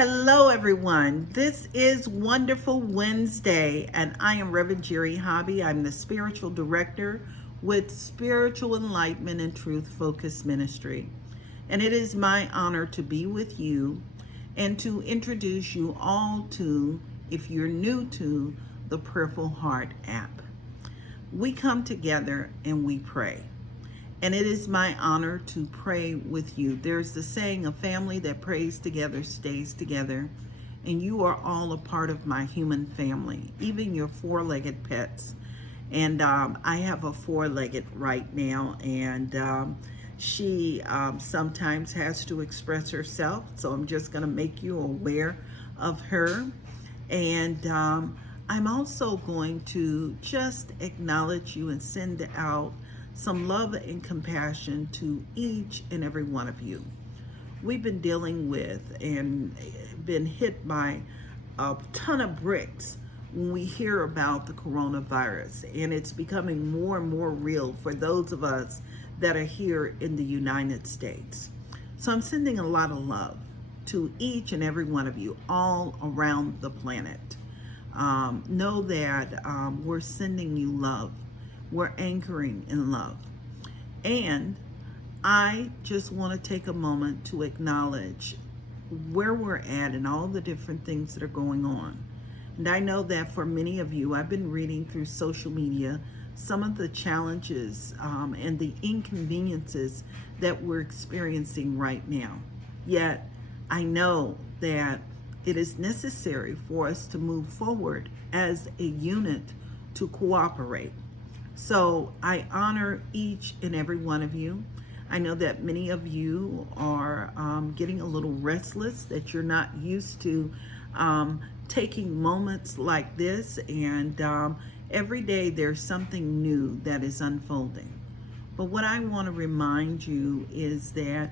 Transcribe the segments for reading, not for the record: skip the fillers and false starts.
Hello, everyone. This is Wonderful Wednesday, and I am Reverend Jerry Hobby. I'm the spiritual director with Spiritual Enlightenment and Truth Focus Ministry. And it is my honor to be with you and to introduce you all to, if you're new to, the Purple Heart app. We come together and we pray. And it is my honor to pray with you. There's the saying, a family that prays together stays together. And you are all a part of my human family, even your four-legged pets. And I have a four-legged right now, and she sometimes has to express herself. So I'm just going to make you aware of her. And I'm also going to just acknowledge you and send out some love and compassion to each and every one of you. We've been dealing with and been hit by a ton of bricks when we hear about the coronavirus, and it's becoming more and more real for those of us that are here in the United States. So I'm sending a lot of love to each and every one of you all around the planet. Know that we're sending you love. We're anchoring in love. And I just want to take a moment to acknowledge where we're at and all the different things that are going on. And I know that for many of you, I've been reading through social media some of the challenges and the inconveniences that we're experiencing right now. Yet, I know that it is necessary for us to move forward as a unit to cooperate. So I honor each and every one of you. I know that many of you are getting a little restless, that you're not used to taking moments like this, and every day there's something new that is unfolding. But what I want to remind you is that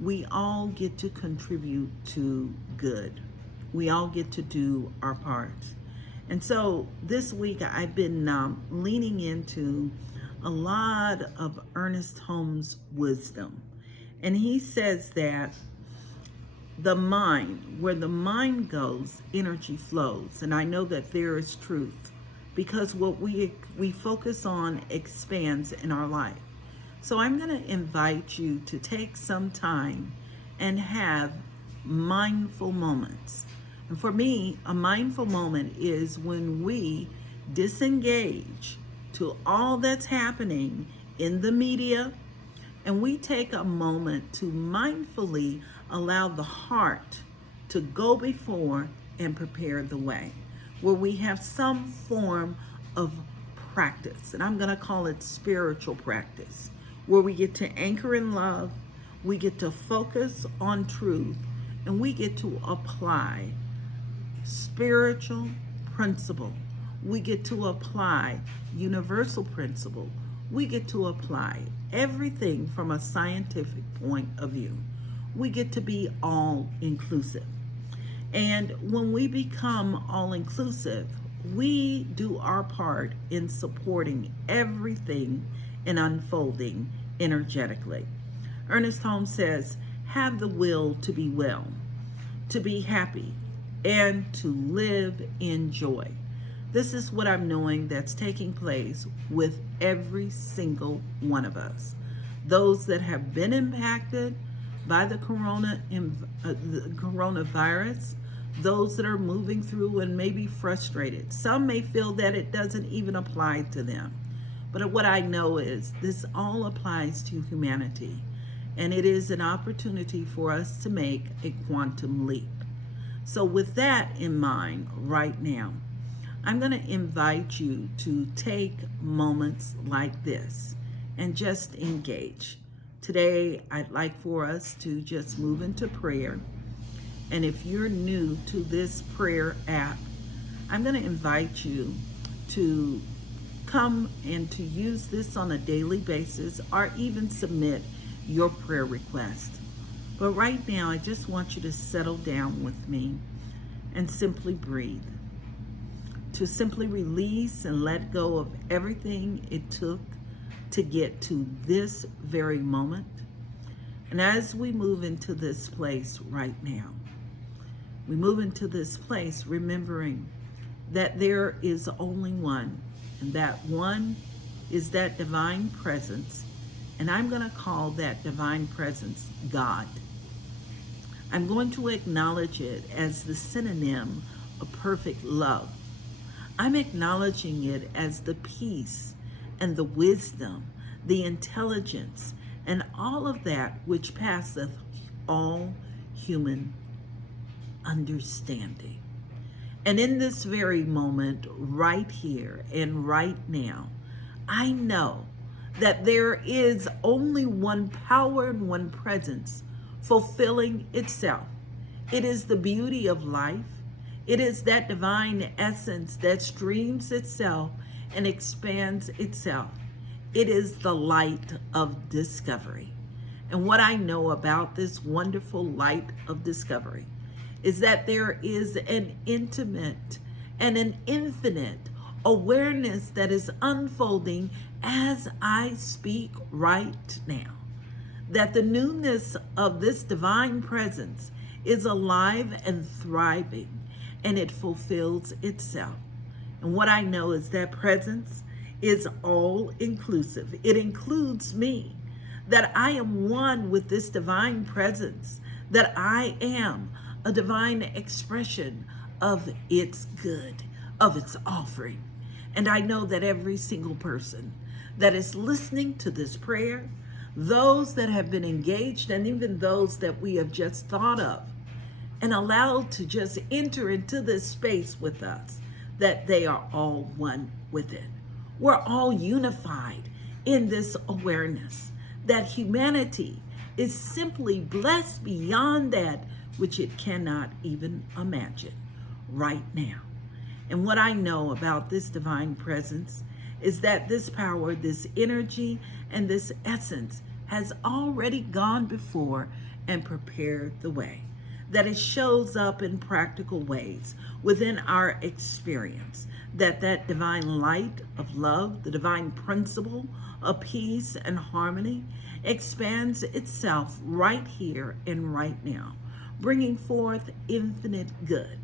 we all get to contribute to good. We all get to do our part. And so this week I've been leaning into a lot of Ernest Holmes' wisdom. And he says that the mind, where the mind goes, energy flows. And I know that there is truth, because what we focus on expands in our life. So I'm going to invite you to take some time and have mindful moments. And for me, a mindful moment is when we disengage to all that's happening in the media, and we take a moment to mindfully allow the heart to go before and prepare the way, where we have some form of practice. And I'm going to call it spiritual practice, where we get to anchor in love, we get to focus on truth, and we get to apply spiritual principle. We get to apply universal principle. We get to apply everything from a scientific point of view. We get to be all inclusive. And when we become all inclusive, we do our part in supporting everything and unfolding energetically. Ernest Holmes says, have the will to be well, to be happy, and to live in joy. This is what I'm knowing that's taking place with every single one of us. Those that have been impacted by the coronavirus, those that are moving through and may be frustrated. Some may feel that it doesn't even apply to them. But what I know is this all applies to humanity. And it is an opportunity for us to make a quantum leap. So with that in mind right now, I'm going to invite you to take moments like this and just engage. Today, I'd like for us to just move into prayer. And if you're new to this prayer app, I'm going to invite you to come and to use this on a daily basis, or even submit your prayer request. But right now, I just want you to settle down with me and simply breathe. To simply release and let go of everything it took to get to this very moment. And as we move into this place right now, We move into this place remembering that there is only one, and that one is that divine presence. And I'm going to call that divine presence God. I'm going to acknowledge it as the synonym of perfect love. I'm acknowledging it as the peace and the wisdom, the intelligence, and all of that which passeth all human understanding. And in this very moment, right here and right now, I know that there is only one power and one presence fulfilling itself. It is the beauty of life. It is that divine essence that streams itself and expands itself. It is the light of discovery. And what I know about this wonderful light of discovery is that there is an intimate and an infinite awareness that is unfolding as I speak right now. That the newness of this divine presence is alive and thriving, and it fulfills itself. And what I know is that presence is all inclusive. It includes me, that I am one with this divine presence, that I am a divine expression of its good, of its offering. And I know that every single person that is listening to this prayer, those that have been engaged, and even those that we have just thought of and allowed to just enter into this space with us, that they are all one with it. We're all unified in this awareness that humanity is simply blessed beyond that which it cannot even imagine right now. And what I know about this divine presence is that this power, this energy, and this essence has already gone before and prepared the way. That it shows up in practical ways within our experience. That divine light of love, the divine principle of peace and harmony, expands itself right here and right now, bringing forth infinite good.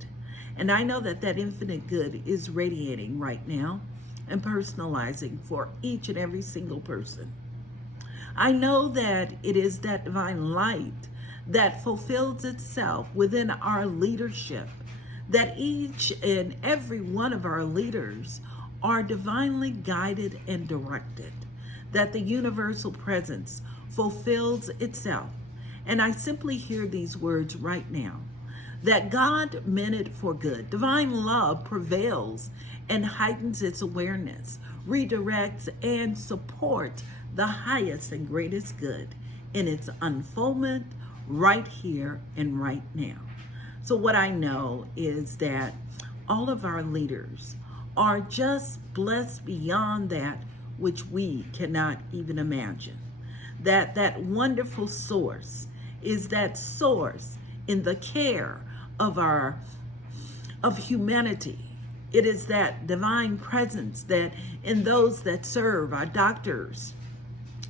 And I know that that infinite good is radiating right now and personalizing for each and every single person. I know that it is that divine light that fulfills itself within our leadership, that each and every one of our leaders are divinely guided and directed, that the universal presence fulfills itself. And I simply hear these words right now, that God meant it for good. Divine love prevails and heightens its awareness, redirects and supports the highest and greatest good in its unfoldment right here and right now. So what I know is that all of our leaders are just blessed beyond that which we cannot even imagine. That wonderful source is that source in the care of humanity. It is that divine presence that in those that serve, our doctors.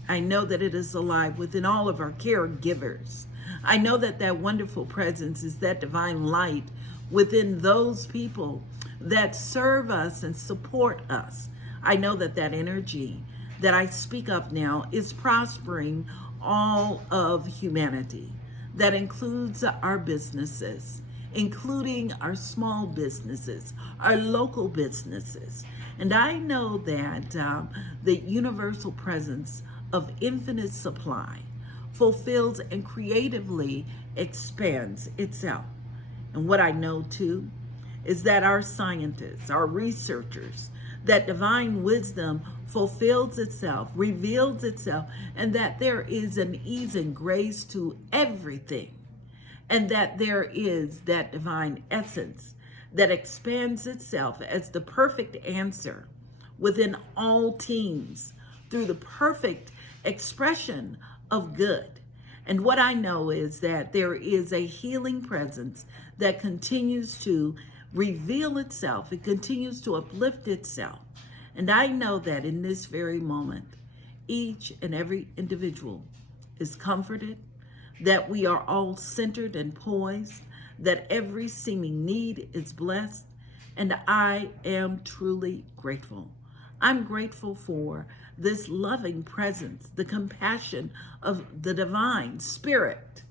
I know that it is alive within all of our caregivers. I know that that wonderful presence is that divine light within those people that serve us and support us. I know that that energy that I speak of now is prospering all of humanity. That includes our businesses, including our small businesses, our local businesses. And I know that the universal presence of infinite supply fulfills and creatively expands itself. And what I know too is that our scientists, our researchers, that divine wisdom fulfills itself, reveals itself, and that there is an ease and grace to everything. And that there is that divine essence that expands itself as the perfect answer within all teams through the perfect expression of good. And what I know is that there is a healing presence that continues to reveal itself. It continues to uplift itself. And I know that in this very moment, each and every individual is comforted, that we are all centered and poised, that every seeming need is blessed, and I am truly grateful. I'm grateful for this loving presence, the compassion of the divine spirit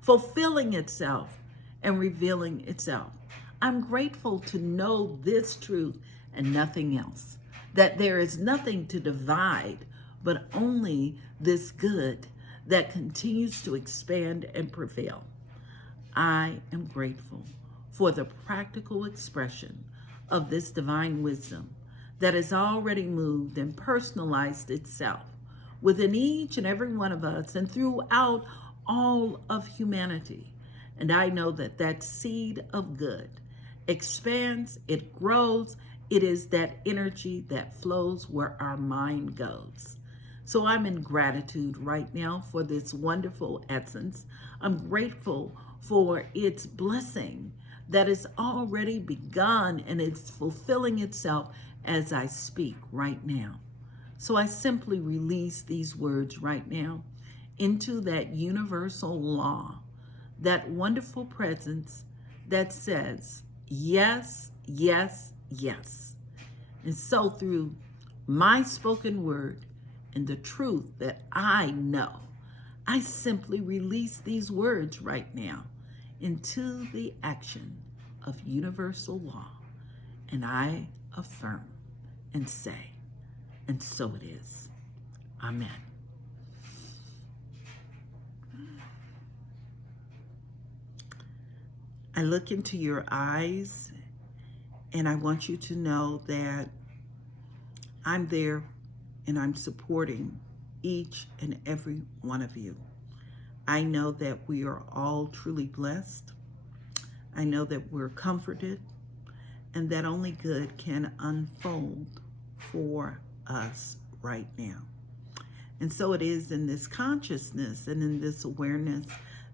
fulfilling itself and revealing itself. I'm grateful to know this truth and nothing else, that there is nothing to divide, but only this good that continues to expand and prevail. I am grateful for the practical expression of this divine wisdom that has already moved and personalized itself within each and every one of us and throughout all of humanity. And I know that that seed of good expands, it grows, it is that energy that flows where our mind goes. So I'm in gratitude right now for this wonderful essence. I'm grateful for its blessing that has already begun and it's fulfilling itself as I speak right now. So I simply release these words right now into that universal law, that wonderful presence that says, yes, yes, yes. And so through my spoken word and the truth that I know, I simply release these words right now into the action of universal law. And I affirm and say, and so it is. Amen. I look into your eyes and I want you to know that I'm there and I'm supporting each and every one of you. I know that we are all truly blessed. I know that we're comforted and that only good can unfold for us right now. And so it is in this consciousness and in this awareness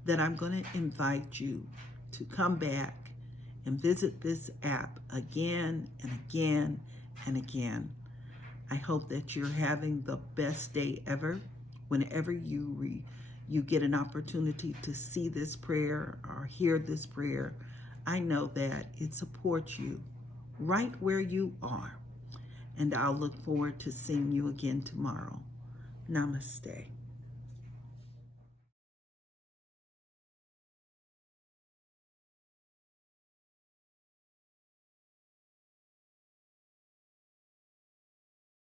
that I'm going to invite you to come back and visit this app again and again and again. I hope that you're having the best day ever whenever you get an opportunity to see this prayer or hear this prayer. I know that it supports you right where you are. And I'll look forward to seeing you again tomorrow. Namaste.